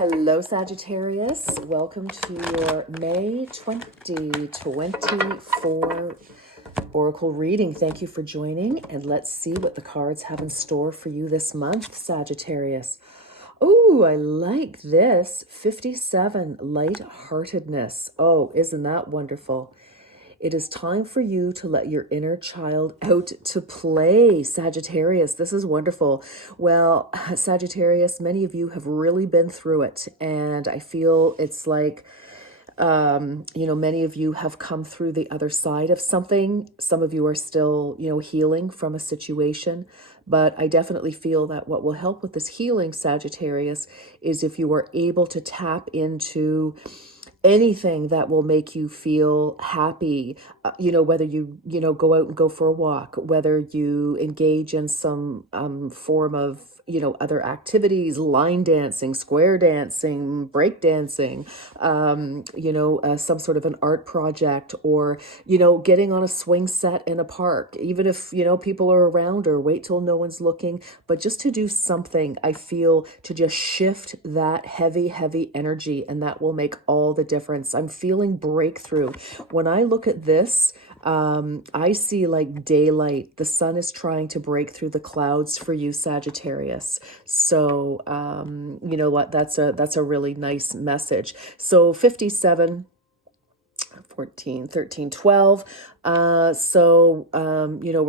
Hello, Sagittarius. Welcome to your May 2024 Oracle reading. Thank you for joining, and let's see what the cards have in store for you this month, Sagittarius. Oh, I like this. 57, lightheartedness. Oh, isn't that wonderful? It is time for you to let your inner child out to play, Sagittarius. This is wonderful. Well, Sagittarius, many of you have really been through it. And I feel it's like, many of you have come through the other side of something. Some of you are still, healing from a situation. But I definitely feel that what will help with this healing, Sagittarius, is if you are able to tap into anything that will make you feel happy, whether you go out and go for a walk, whether you engage in some form of other activities, line dancing, square dancing, break dancing, some sort of an art project, or getting on a swing set in a park, even if people are around, or wait till no one's looking, but just to do something, I feel, to just shift that heavy energy, and that will make all the difference. I'm feeling breakthrough. When I look at this, I see like daylight. The sun is trying to break through the clouds for you, Sagittarius. So, you know what? That's a really nice message. So 57, 14, 13, 12. We're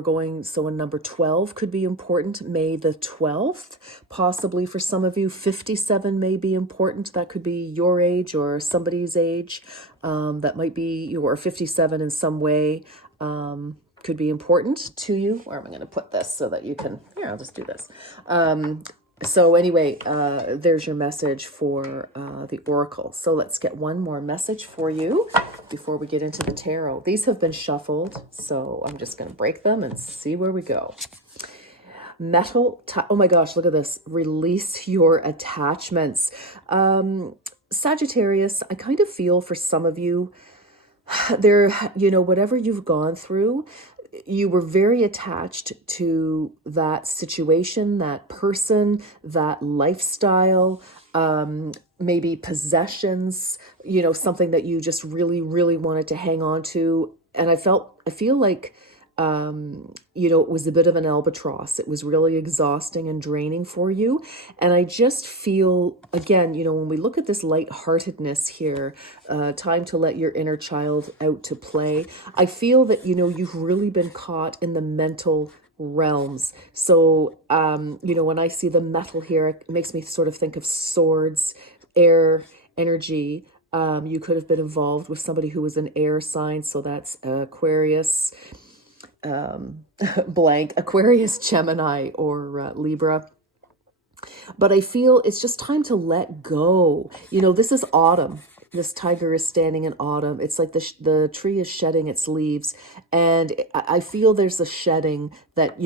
going, so a number 12 could be important. May the 12th, possibly for some of you. 57 may be important. That could be your age or somebody's age. That might be your 57 in some way. Could be important to you. Where am I going to put this so that you can, here, I'll just do this. So anyway, there's your message for the Oracle. So let's get one more message for you before we get into the tarot. These have been shuffled, so I'm just going to break them and see where we go. Oh my gosh, look at this. Release your attachments. Sagittarius, I kind of feel for some of you, whatever you've gone through, you were very attached to that situation, that person, that lifestyle, maybe possessions, something that you just really wanted to hang on to. And I feel like, it was a bit of an albatross. It was really exhausting and draining for you. And I just feel, again, when we look at this lightheartedness here, time to let your inner child out to play. I feel that, you've really been caught in the mental realms. So, when I see the metal here, it makes me sort of think of swords, air, energy. You could have been involved with somebody who was an air sign. So that's Aquarius, Aquarius, Gemini, or Libra. But I feel it's just time to let go. This is autumn. This tiger is standing in autumn. It's like the tree is shedding its leaves. And I feel there's a shedding that,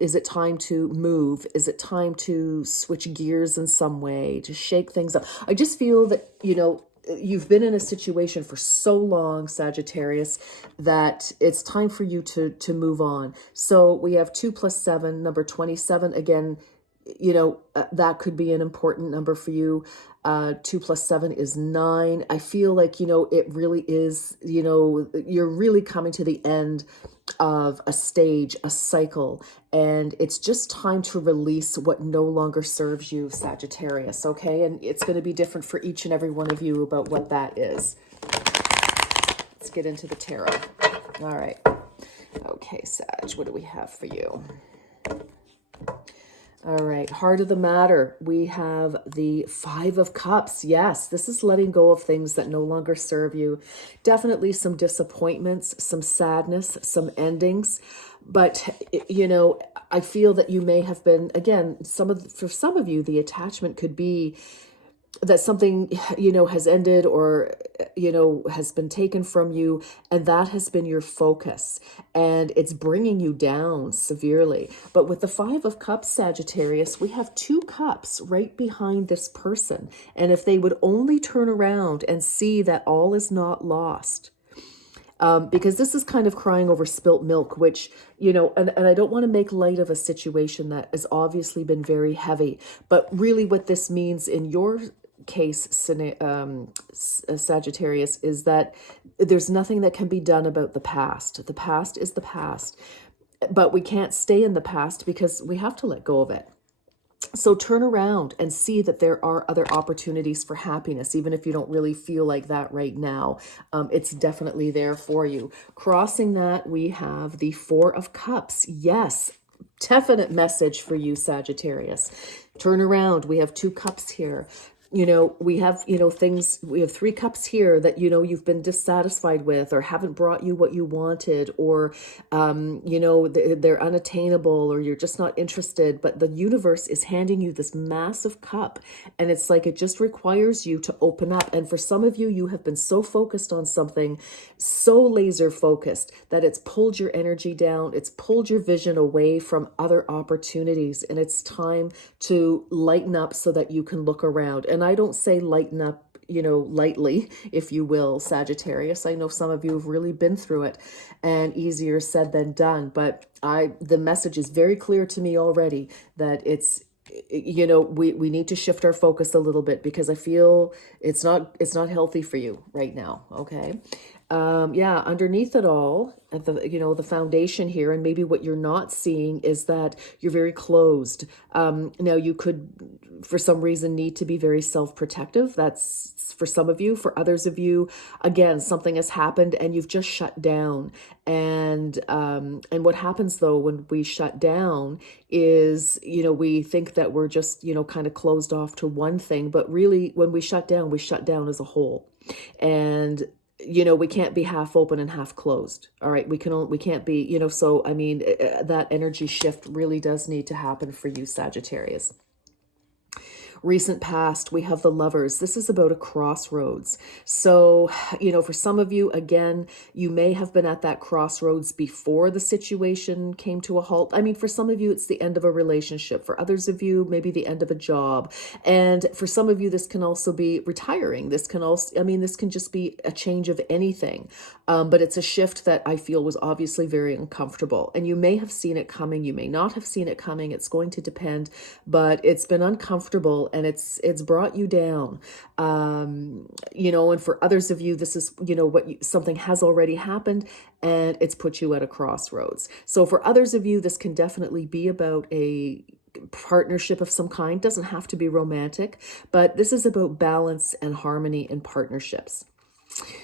is it time to move? Is it time to switch gears in some way, to shake things up? I just feel that, you've been in a situation for so long, Sagittarius, that it's time for you to move on. So we have 2 + 7, number 27. Again, that could be an important number for you. 2 + 7 is 9. I feel like, it really is, you're really coming to the end of a stage, a cycle, and it's just time to release what no longer serves you, Sagittarius, okay? And it's going to be different for each and every one of you about what that is. Let's get into the tarot. All right. Okay, Sag, what do we have for you? All right, heart of the matter, we have the 5 of Cups. Yes, this is letting go of things that no longer serve you. Definitely some disappointments, some sadness, some endings. But, I feel that you may have been, again, for some of you, the attachment could be that something, has ended or, has been taken from you, and that has been your focus, and it's bringing you down severely. But with the 5 of Cups, Sagittarius, we have 2 cups right behind this person. And if they would only turn around and see that all is not lost, because this is kind of crying over spilt milk, which, and I don't want to make light of a situation that has obviously been very heavy, but really what this means in your case, Sagittarius, is that there's nothing that can be done about the past. The past is the past, but we can't stay in the past because we have to let go of it. So turn around and see that there are other opportunities for happiness, even if you don't really feel like that right now. It's definitely there for you. Crossing that, we have the Four of Cups. Yes, definite message for you, Sagittarius. Turn around. We have two cups here. We have, things, we have three cups here that, you've been dissatisfied with or haven't brought you what you wanted, or, they're unattainable, or you're just not interested. But the universe is handing you this massive cup, and it's like it just requires you to open up. And for some of you, you have been so focused on something, so laser focused, that it's pulled your energy down. It's pulled your vision away from other opportunities. And it's time to lighten up so that you can look around. And I don't say lighten up, lightly, if you will, Sagittarius. I know some of you have really been through it, and easier said than done. But the message is very clear to me already that it's, we need to shift our focus a little bit, because I feel it's not healthy for you right now. Okay. Underneath it all, at the foundation here, and maybe what you're not seeing, is that you're very closed. Now you could, for some reason, need to be very self-protective. That's for some of you. For others of you, again, something has happened and you've just shut down. And what happens though, when we shut down is, we think that we're just, kind of closed off to one thing, but really when we shut down as a whole. And we can't be half open and half closed. All right. We can't be, so, I mean, that energy shift really does need to happen for you, Sagittarius. Recent past, we have the Lovers. This is about a crossroads. So, for some of you, again, you may have been at that crossroads before the situation came to a halt. I mean, for some of you, it's the end of a relationship. For others of you, maybe the end of a job. And for some of you, this can also be retiring. This can just be a change of anything. But it's a shift that I feel was obviously very uncomfortable. And you may have seen it coming. You may not have seen it coming. It's going to depend, but it's been uncomfortable. And it's brought you down, and for others of you, this is, something has already happened and it's put you at a crossroads. So for others of you, this can definitely be about a partnership of some kind. Doesn't have to be romantic, but this is about balance and harmony in partnerships.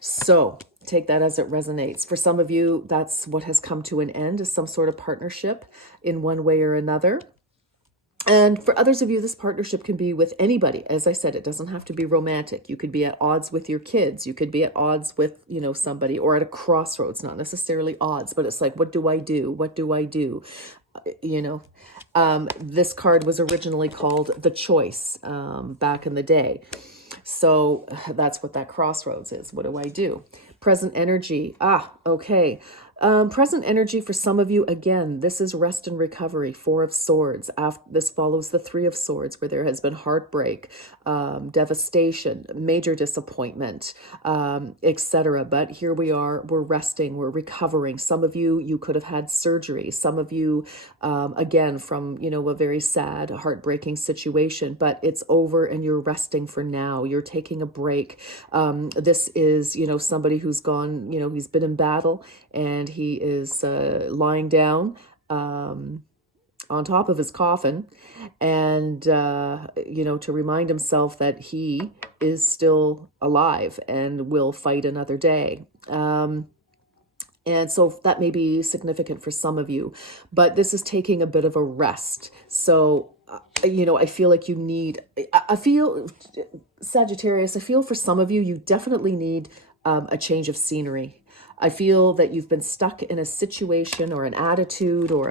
So take that as it resonates. For some of you, that's what has come to an end, is some sort of partnership in one way or another. And for others of you, this partnership can be with anybody. As I said, it doesn't have to be romantic. You could be at odds with your kids. You could be at odds with, somebody, or at a crossroads, not necessarily odds, but it's like, what do I do? What do I do? This card was originally called The Choice back in the day. So that's what that crossroads is. What do I do? Present energy. Okay. Present energy for some of you, again, this is rest and recovery. Four of Swords. This follows the Three of Swords, where there has been heartbreak, devastation, major disappointment, etc. But here we are, we're resting, we're recovering. Some of you, you could have had surgery. Some of you, again, from, a very sad, heartbreaking situation, but it's over and you're resting for now. You're taking a break. This is, somebody who's gone, he's been in battle, and he is lying down on top of his coffin, and, to remind himself that he is still alive and will fight another day. And so that may be significant for some of you, but this is taking a bit of a rest. So, I feel like you need, Sagittarius, I feel for some of you, you definitely need a change of scenery. I feel that you've been stuck in a situation or an attitude or,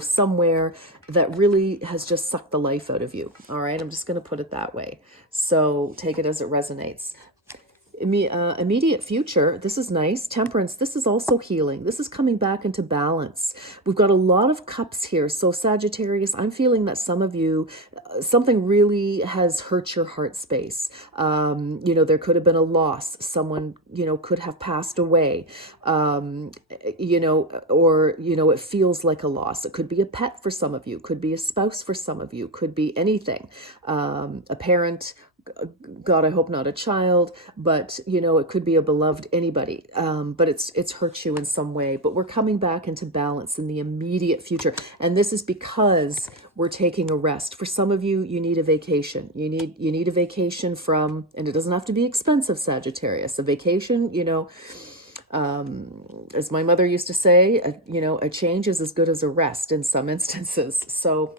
somewhere that really has just sucked the life out of you. All right. I'm just going to put it that way. So take it as it resonates. Immediate future, this is nice. Temperance, this is also healing. This is coming back into balance. We've got a lot of cups here. So Sagittarius, I'm feeling that some of you, something really has hurt your heart space. There could have been a loss. Someone, could have passed away, or, it feels like a loss. It could be a pet for some of you, could be a spouse for some of you, could be anything, a parent, God, I hope not a child, but you know, it could be a beloved anybody. But it's hurt you in some way. But we're coming back into balance in the immediate future, and this is because we're taking a rest. For some of you, you need a vacation. You need a vacation from, and it doesn't have to be expensive, Sagittarius. A vacation, you know, as my mother used to say, you know, a change is as good as a rest in some instances. So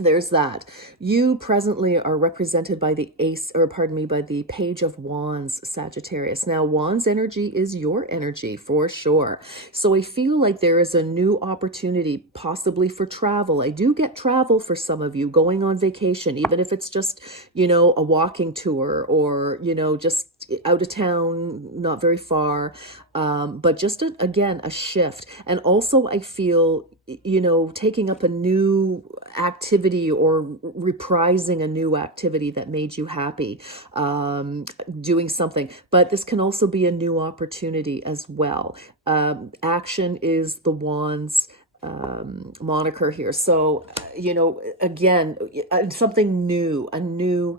there's that. You presently are represented by the ace, or pardon me, by the page of wands, Sagittarius. Now, wands energy is your energy for sure. So I feel like there is a new opportunity, possibly for travel. I do get travel for some of you, going on vacation, even if it's just, you know, a walking tour, or, you know, just out of town, not very far. But just again, a shift. And also I feel, you know, taking up a new activity, or reprising a new activity that made you happy, doing something. But this can also be a new opportunity as well. Action is the wands moniker here. So, you know, again, something new, a new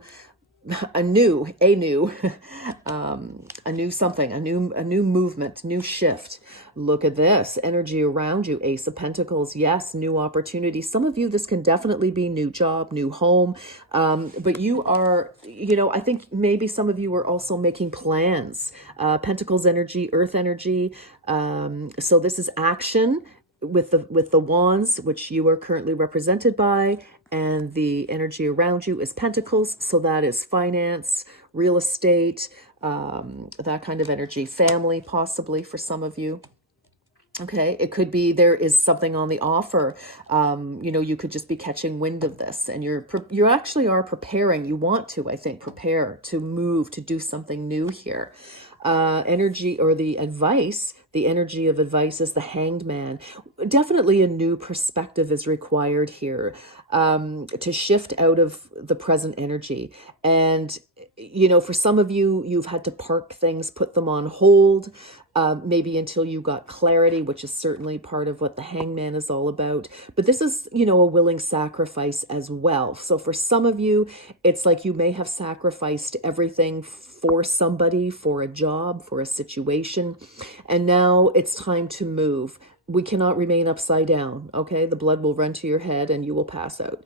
something, a new movement, new shift. Look at this energy around you. Ace of Pentacles. Yes, new opportunity. Some of you, this can definitely be new job, new home. But you are, you know, I think maybe some of you are also making plans. Pentacles energy, earth energy. So this is action with the wands, which you are currently represented by, and the energy around you is Pentacles. So that is finance, real estate, that kind of energy, family, possibly for some of you. Okay, it could be there is something on the offer. You know, you could just be catching wind of this, and you actually are preparing. You want to, I think, prepare to move, to do something new here. Energy, or the advice, the energy of advice is the Hanged Man. Definitely a new perspective is required here, to shift out of the present energy. And, you know, for some of you, you've had to park things, put them on hold, maybe until you got clarity, which is certainly part of what the Hangman is all about. But this is, you know, a willing sacrifice as well. So for some of you, it's like you may have sacrificed everything for somebody, for a job, for a situation, and now it's time to move. We cannot remain upside down, okay? The blood will run to your head and you will pass out.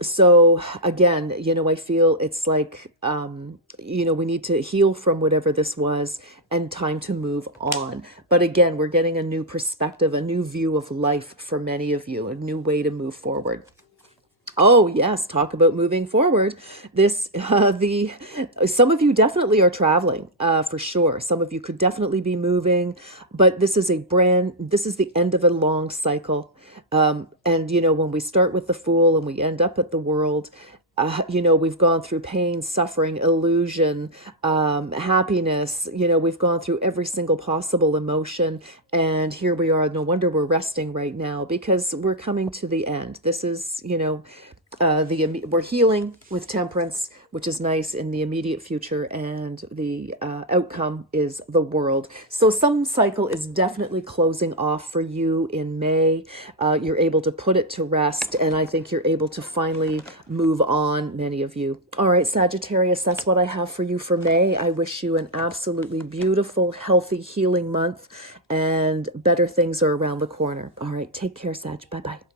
So again, you know, I feel it's like, you know, we need to heal from whatever this was, and time to move on. But again, we're getting a new perspective, a new view of life for many of you, a new way to move forward. Oh yes, talk about moving forward. This, some of you definitely are traveling, for sure. Some of you could definitely be moving, but this is the end of a long cycle. And you know, when we start with the Fool and we end up at the World, you know, we've gone through pain, suffering, illusion, happiness. You know, we've gone through every single possible emotion, and here we are. No wonder we're resting right now, because we're coming to the end. This is, you know, we're healing with Temperance, which is nice in the immediate future, and the outcome is the World. So some cycle is definitely closing off for you in May. You're able to put it to rest, and I think you're able to finally move on, many of you. All right, Sagittarius, that's what I have for you for May. I wish you an absolutely beautiful, healthy, healing month, and better things are around the corner. All right, take care, Sag. Bye-bye.